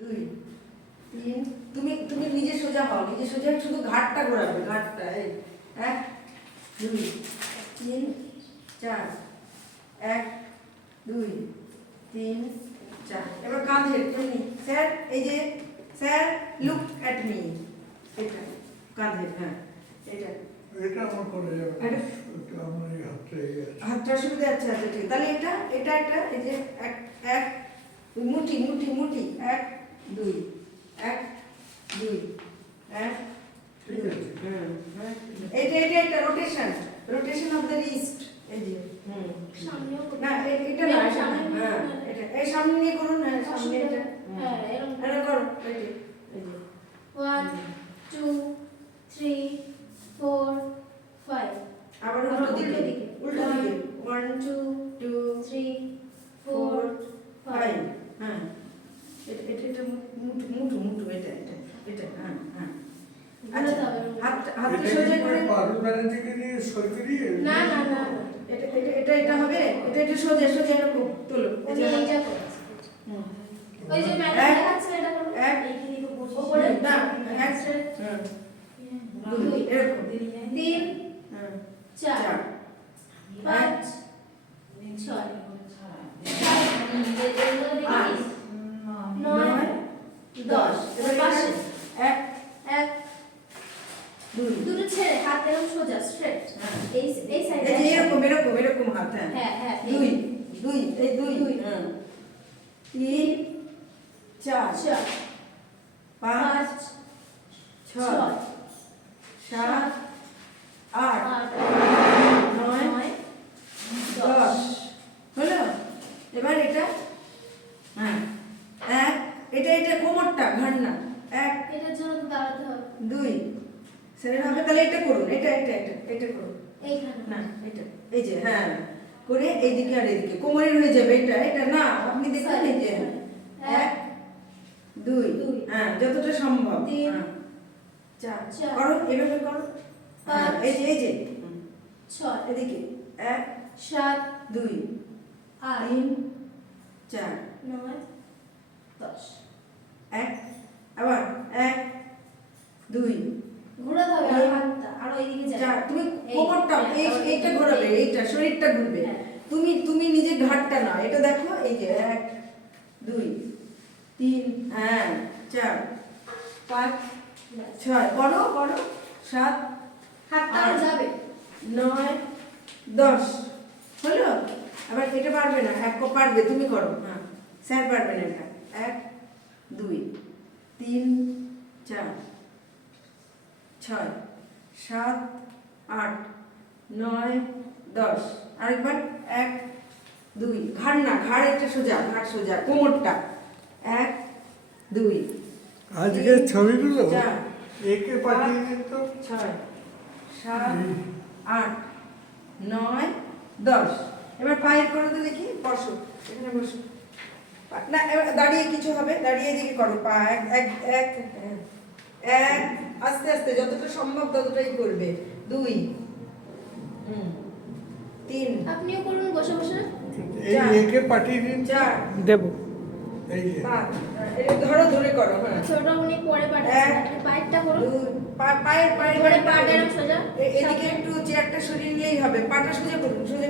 দুই তিন তুমি তুমি নিজে সোজা হও, নিজে সোজা, শুধু ঘাটটা ঘোরাবে, ঘাটটা। এই এক দুই তিন চার, এক দুই তিন চার। এবার কাঁধের এমনি, স্যার এই যে স্যার লুক অ্যাট মি, এটা কাঁধের, হ্যাঁ এটা এটা আমার করে যাবে, এটা আমার এই হাতটা সুবিধা। আচ্ছা আচ্ছা ঠিক, তাহলে এটা এটা একটা, এই যে এক এক মুঠি মুঠি মুঠি, এক দুই এক দুই এক ঠিক আছে। এটা এটা এটা rotation, rotation of the wrist. এই যে সামনেও না এটা না, সামনে, হ্যাঁ এটা এই সামনে নিয়ে করুন, হ্যাঁ সামনে এটা, হ্যাঁ এরকম এটা করো, এই যে 1 2 3 4 5 আবার উল্টো দিকে, উল্টো দিকে 1 2 2 3 4 5, হ্যাঁ এটা এটা এটা মুঠু মুঠু মুঠু, এটা এটা এটা, হ্যাঁ হ্যাঁ। আচ্ছা হাতটা সোজা করে, পারু ব্যানার্জিকে নিয়ে সই করিয়ে না না না এটা এটা এটা এটা হবে, এটা এটা সোজা সোজা এরকম তোলো, এই যে এইটা করো। ওই যে ম্যাডাম এক, দেখাচ্ছেন এটা করো, এক উপরে না এক, হ্যাঁ দুই এরকম, 3 হ্যাঁ 4 5 6 আট, 9 10 এবার পাশে এক এক দুই, দুটো ছেড়ে হাত এরকম সোজা স্ট্রেট এই এই সাইডে এই যে এরকম এরকম এরকম হাত, হ্যাঁ হ্যাঁ হ্যাঁ দুই দুই এই দুই, দুই। হ্যাঁ তিন চার 4 পাঁচ 5 ছয় 6 সাত আট 8 নয় 9 দশ 10 হলো। এবার এটা, হ্যাঁ এক, এটা এটা কোমরটা ঘাড়না, এক এটার জন্য তো দাঁড়াতে হবে দুই সেটা হবে, তাহলে এটা করুন, এটা এটা এটা এটা করুন, এইখানে না এটা এই যে, হ্যাঁ করে এইদিকে আর এইদিকে কোমরের হয়ে যাবে, এটা এটা না আপনি দেখুন, এই যে এক দুই, দুই। হ্যাঁ যতটা সম্ভব, তিন, হ্যাঁ, চার চার। করো এভাবে করো, হ্যাঁ পাঁচ। এই যে এই যে 6 এদিকে এক 7 দুই 8 তিন চার 9 10 এক, আবার এক দুই ঘোরাতে হবে আর হাতটা আর ওইদিকে চার, যাবে তুমি এই, কোমরটা হ্যাঁ, এই আবার এইটা এইদিকে। ঘোরাবে, এইটা শরীরটা ঘুরবে, হ্যাঁ। তুমি তুমি নিজে ঘাটটা না, এটা দেখো এই যে এক দুই তিন, হ্যাঁ চার পাঁচ ব্যাস। ছয়, করো করো সাত হাতটা আট, যাবে নয় দশ, হলো। আবার এটা পারবে না, এক পারবে, তুমি করো, হ্যাঁ স্যার পারবে না এটা, এক দুই তিন চার ছয় সাত আট নয় দশ, আরেকবার এক দুই, ঘাড় না, ঘাড় একটা সোজা, ঘাড় সোজা, কোমরটা এক দুই আজকের ছবিগুলো চার একে পাঠিয়ে দিন তো। ছয় সাত আট নয় দশ। এবার পায়ের করো তো দেখি, বসো এখানে বসো, না এবার দাঁড়িয়ে কিছু হবে, দাঁড়িয়ে দিকে করো, পা এক এক এক এক, আস্তে আস্তে যতটা সম্ভব ততটাই করবে, দুই তিন আপনিও করুন বসে বসে এই চার। একে পাঠিয়ে দিন তো। চার দেব এই যে পাঁচ, এটা ধরো ধরে করো, হ্যাঁ ছোট উনি পরে পাঠাচ্ছেন আপনি পায়েরটা করুন দুই, পায়ের পায়ের ধরে পাটা এরকম সোজা এদিকে একটু চেয়ারটা সরিয়ে নিলেই হবে, পাটা সোজা করুন, সোজা